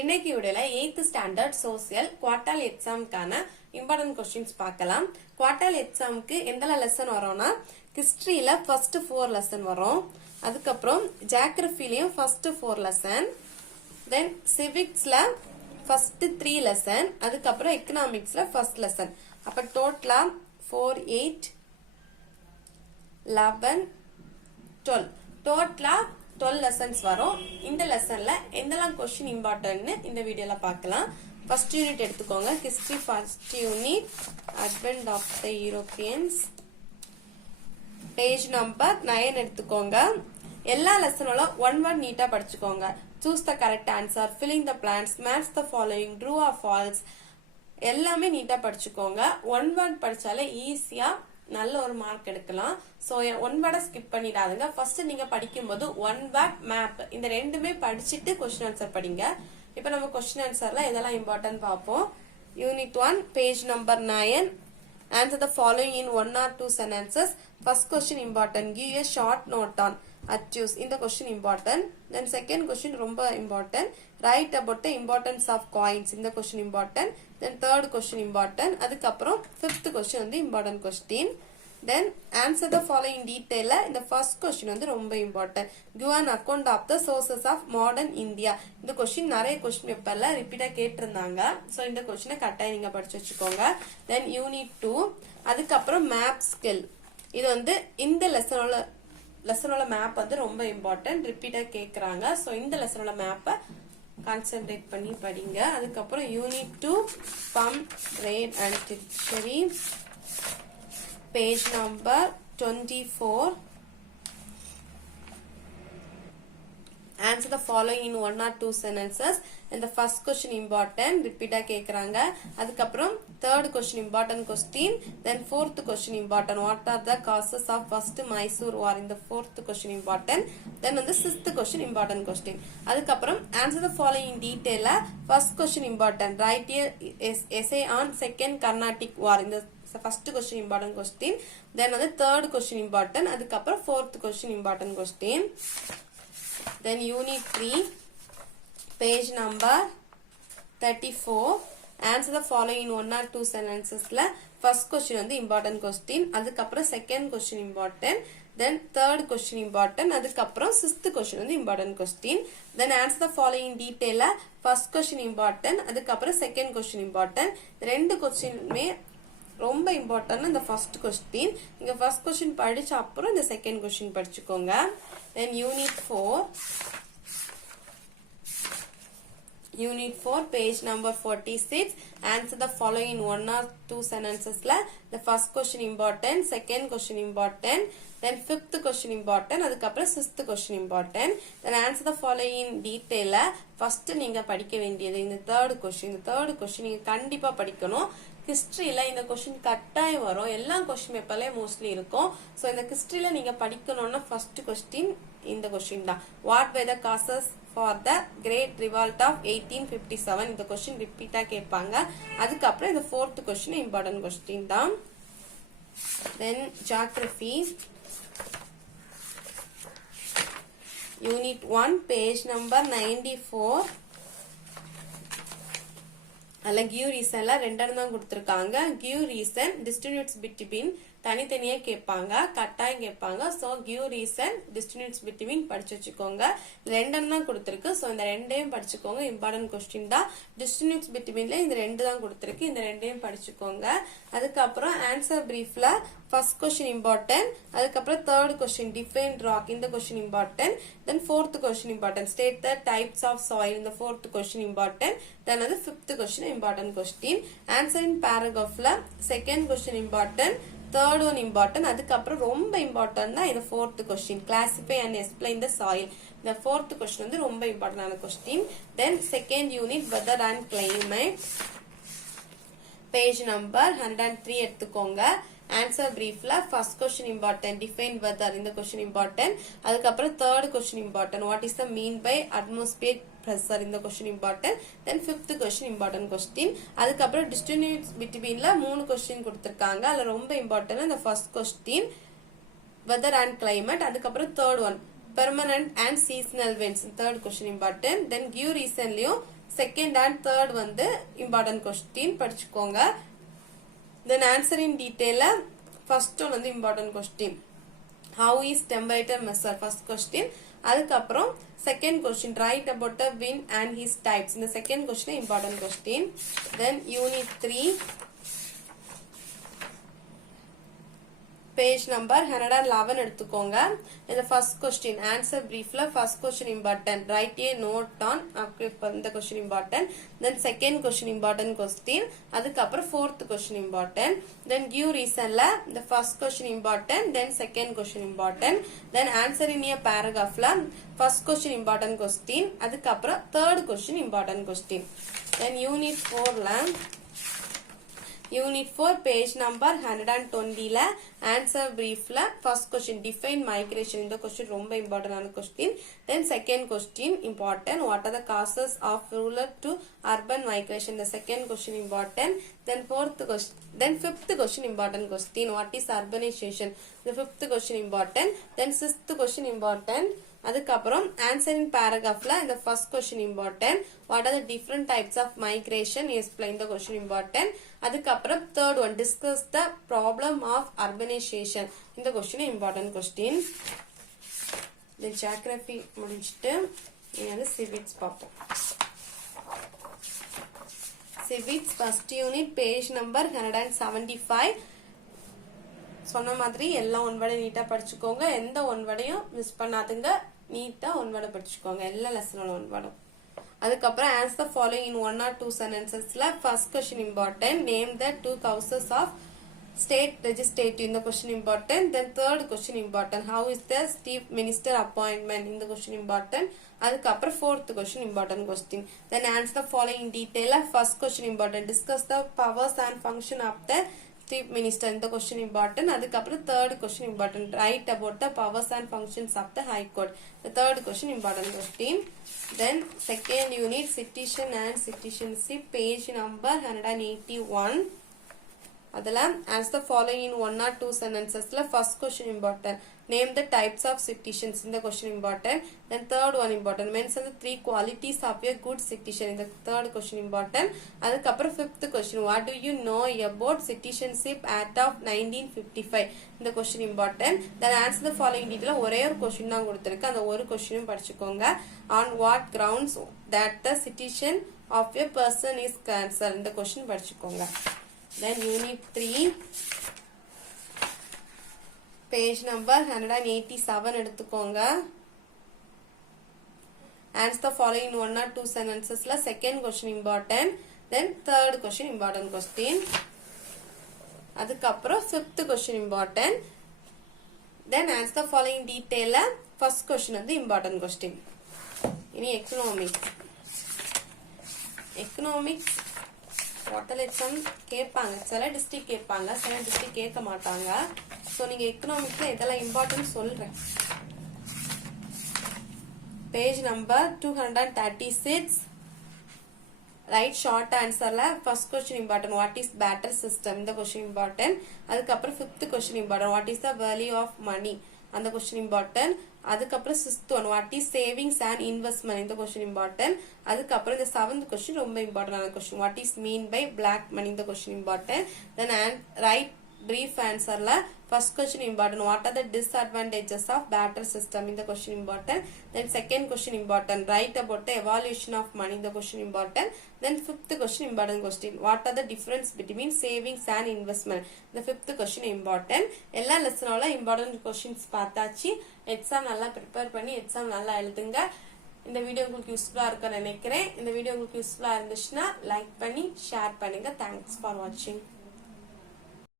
இன்னைக்கு வீடியோல 8th standard social quarterly எக்ஸாமுக்கான இம்பார்ட்டன்ட் கொஸ்டின்ஸ் பார்க்கலாம். குவார்டர்லி எக்ஸாமுக்கு எந்தெல்லாம் லெசன் வரும்னா ஹிஸ்டரியில ஃபர்ஸ்ட் 4 லெசன் வரும். அதுக்கப்புறம் ஜியோகிராஃபிலையும் ஃபர்ஸ்ட் 4 லெசன், தென் சிவிக்ஸ்ல ஃபர்ஸ்ட் 3 லெசன், அதுக்கப்புறம் எக்கனாமிக்ஸ்ல ஃபர்ஸ்ட் லெசன். அப்ப டோட்டலா 4, 8, 11, 12 டோட்டலா 12 லெசன்ஸ் வரும். இந்த லெசன்ல எந்தெல்லாம் கொஸ்டின் இம்பார்ட்டன்ட்னு இந்த வீடியோல பார்க்கலாம். ஃபர்ஸ்ட் யூனிட் எடுத்துக்கோங்க. History first unit, advent of the Europeans, page number 9 எடுத்துக்கோங்க. எல்லா லெசனோட ஒன் வேர்ட் நீட்டா படிச்சுக்கோங்க. Choose the correct answer, filling the blanks, match the following, true or false, எல்லாமே நீட்டா படிச்சுக்கோங்க. ஒன் வேர்ட் படிச்சாலே ஈஸியா நல்ல ஒரு மார்க் எடுக்கலாம். சோ ஒன் வேர்டை ஸ்கிப் பண்ணிடாதுங்க. ஃபர்ஸ்ட் நீங்க படிக்கும்போது ஒன் வேர்ட், மேப் இந்த ரெண்டுமே படிச்சுட்டு கொஸ்டின் ஆன்சர் படிங்க. இப்ப நம்ம கொஸ்டின் ஆன்சர்ல இதெல்லாம் இம்பார்ட்டன்ட் பார்ப்போம். Unit 1, page number 9. Answer the following in 1 or 2 sentences. First question important. Give a short note on accuse. இந்த question important. Then second question ரொம்ப important. Write about the importance of coins. இந்த question important. Then third question important. அதுக்கப்புறம் fifth question வந்து important question. Then answer the following detail. இந்த first question வந்து ரொம்ப important. Give an account of the sources of modern India. இந்த question நிறைய question பேப்பர்ல ரிப்பீட்டா கேட்டிருந்தாங்க. சோ இந்த கொஸ்டினை கட்டாயம் நீங்க படிச்சு வச்சுக்கோங்க. Then unit 2, அதுக்கப்புறம் map skill. இது வந்து இந்த லெசனோட மேப் வந்து ரொம்ப இம்பார்ட்டன்ட், ரிப்பீட்டா கேக்குறாங்க. சோ இந்த லெசனோட மேப்பை கான்சென்ட்ரேட் பண்ணி படிங்க. அதுக்கப்புறம் unit 2, pump rate and dictionary, page number 24. Answer the following in 1 or 2 sentences. And the first question important, repeat கேக்குறாங்க. அதுக்கப்புறம் third question important question, then fourth question important, what are the causes of first Mysore war, in the fourth question important, then வந்து sixth question important question. அதுக்கப்புறம் answer the following in detail. First question important, write a essay on second Carnatic war, in the first question important question, then வந்து third question important, அதுக்கப்புறம் fourth question important question. Then unit 3, page number 34. Answer the following in 1 or 2 sentences. First question வந்து important question, அதுக்கப்புறம் second question important, then third question important, அதுக்கப்புறம் sixth question வந்து important question. Then answer the following in detail. First question important, அதுக்கப்புறம் second question important. ரெண்டு கொஸ்டினுமே ரொம்ப important. இந்த first question நீங்க first question படிச்ச அப்புறம் இந்த செகண்ட் கொஸ்டின் படிச்சுக்கோங்க. தென் unit 4, page number 46. Answer the following in 1 or 2 sentences. The first question important, second question important, then fifth question important, அதுக்கப்புறம் sixth question important. Then answer the following in detail. First நீங்க படிக்க வேண்டியது இந்த third question. இந்த third question நீங்க கண்டிப்பா படிக்கணும். ஹிஸ்டரியில இந்த கொஸ்டின் கட்டாயம் வரும். எல்லா கொஸ்டின் பேப்பர்லயே மோஸ்ட்லி இருக்கும். சோ இந்த ஹிஸ்டரியில நீங்க படிக்கணும்னா ஃபர்ஸ்ட் கொஸ்டின் இந்த கொஸ்டின் தான். What were the causes for the great revolt of 1857? இந்த கொஸ்டின் ரிப்பீட்டா கேட்பாங்க. அதுக்கப்புறம் இந்த fourth கொஸ்டின் இம்பார்ட்டன்ட் கொஸ்டின் தான். Then geography, unit 1, page number 94. அல்ல கிவ் ரீசன்ல ரெண்டெண்ணம் தான் கொடுத்துருக்காங்க. கிவ் ரீசன், டிஸ்ட்ரிபியூட்ஸ் பிட்வீன் தனித்தனியா கேட்பாங்க, கட்டாயம் கேட்பாங்க. So give reason, distributes between படிச்சு வச்சுக்கோங்க. ரெண்டெண்ணம் தான் கொடுத்துருக்கு. சோ இந்த ரெண்டையும் படிச்சுக்கோங்க. இம்பார்ட்டன்ட் கொஸ்டின் தான். டிஸ்ட்ரிபியூட்ஸ் பிட்வீன்ல இந்த ரெண்டு தான் கொடுத்துருக்கு. இந்த ரெண்டையும் படிச்சுக்கோங்க. அதுக்கப்புறம் ஆன்சர் பிரீஃப்ல ஃபர்ஸ்ட் கொஸ்டின் இம்பார்ட்டன்ட், அதுக்கப்புறம் தேர்ட் கொஸ்டின் டிஃபைன் ராக், இந்த question important, then fourth question important, state the types of soil, இந்த ஃபோர்த் கொஸ்டின் இம்பார்ட்டன்ட், தென் வந்து fifth question important question. Answer in பேராகிராஃப்ல second question important, third one important, அதுக்கப்புறம் ரொம்ப important தான் இந்த fourth question, classify and explain the soil. இந்த fourth question வந்து ரொம்ப இம்பார்ட்டன்டான question. Then second unit weather and climate, page number 103 எடுத்துக்கோங்க. ஆன்சர் பிரீஃப்ல first question important, define weather, இந்த கொஸ்டின் இம்பார்ட்டன்ட், அதுக்கப்புறம் third question important, what is the mean by atmosphere pressure, இந்த question important, then fifth question important question. அதுக்கப்புறம் distributes பிட்வீன்ல 3 question கொடுத்திருக்காங்க. அதுல ரொம்ப இம்பார்ட்டன்ட் இந்த first question weather and climate, அதுக்கப்புறம் third one permanent and seasonal winds, third question important. Then give reason லயும் second and third வந்து இம்பார்ட்டன்ட் கொஸ்டின் படிச்சுக்கோங்க. Then answer in detail. First one வந்து important question. How is temperature measured? First question. அதுக்கப்புறம் second question. Write about the wind and his types. இந்த second question important question. Then unit 3. Page number 111 எடுத்துக்கோங்க. இந்த first question answer briefல first question important. Write a note on இந்த question important. Then second question important question. அதுக்கப்புறம் fourth question important. Then give reasonல the first question important. Then second question important. Then answer in a paragraphல first question important question. அதுக்கப்புறம் third question important question. Then unit 4ல Unit 4 page number 120 ல answer brief ல first question define migration. இந்த question ரொம்ப important ஆன question. Then second question important. What are the causes of rural to urban migration? The second question important. Then fifth question important question. What is urbanization? The fifth question important. Then sixth question important. அதுக்கப்புறம் answer in paragraphல இந்த first question important. What are the different types of migration? Explain the question important. அதுக்கப்புறம் third one discuss the problem of urbanization. இந்த question important question. Then geography முடிச்சிட்டு இங்க civics பார்ப்போம். Civics first unit page number 175. சொன்ன மாதிரி எல்லா one வேர்டையும் நீட்டா படிச்சுக்கோங்க. எந்த ஒன் வேர்டையும் மிஸ் பண்ணாதுங்க. நீட்டா ஒன் வேர்டை படிச்சுக்கோங்க. எல்லா லெசனோட ஒன் வேர்டும். அதுக்கப்புறம் answer the following in 1 or 2 sentencesல first question important. Name the 2 causes of state legislative. இந்த question important. Then third question important. How is the chief minister appointment? இந்த question important. அதுக்கப்புறம் fourth question important question. Then answer the following in detail. First question important. Discuss the powers and function of the chief minister. இந்த question important. அதுக்கப்புறம் third question important. Write about the powers and functions of the high court. The third question important question. Then second unit citizen and citizenship page number 181. அதல answer the following in 1 or 2 sentencesல first question important. Name the types of citizens. இந்த question important. Then third one important. Mention the 3 qualities of a good citizen. இந்த third question important. அதுக்கப்புறம் fifth question. What do you know about Citizenship Act of 1955? இந்த question important. Then answer the following detail. ஒரே ஒரு question தான் கொடுத்திருக்கு. அந்த ஒரு questionம் படிச்சுக்கோங்க. On what grounds that the citizen of a person is cancelled? இந்த question படிச்சுக்கோங்க. Then unit 3 page number 187 எடுத்துக்கோங்க. Answer the following in 1 or 2 sentencesல second question important. Then third question important question. அதுக்கப்புறம் fifth question important. Then answer the following detail. First question வந்து important question. இனி economics total exam கேட்பாங்க. சில district கேட்பாங்க, சில district கேட்க மாட்டாங்க. ஸோ நீங்க எக்கனாமிக்ஸ்ல இதெல்லாம் இம்பார்ட்டன்ட் சொல்றேன். பேஜ் நம்பர் 236 ரைட் ஷார்ட் ஆன்சர்ல first question important. What is barter system? இந்த கொஸ்டின் இம்பார்ட்டன்ட். அதுக்கப்புறம் fifth question important. What is the value of money? அந்த கொஸ்டின் இம்பார்ட்டன்ட். அதுக்கப்புறம் sixth one what is savings and investment? இந்த question important. அதுக்கப்புறம் இந்த seventh question ரொம்ப இம்பார்ட்டன்டான question. What is mean by black money? இந்த question important. Then write brief answerல first question important. What are the disadvantages of barter system? இந்த question important. Then second question important. Write about the evaluation of money. the question important. Then fifth question important question. What are the difference between savings and investment? the fifth question important. எல்லா லெசனோட important questions பார்த்தாச்சு. Exam நல்லா prepare பண்ணி exam நல்லா எழுதுங்க. இந்த video உங்களுக்கு யூஸ்ஃபுல்லா இருக்கும்னு நினைக்கிறேன். இந்த வீடியோ உங்களுக்கு யூஸ்ஃபுல்லா இருந்துச்சுன்னா லைக் பண்ணி ஷேர் பண்ணுங்க. தேங்க்ஸ் ஃபார் வாட்சிங்.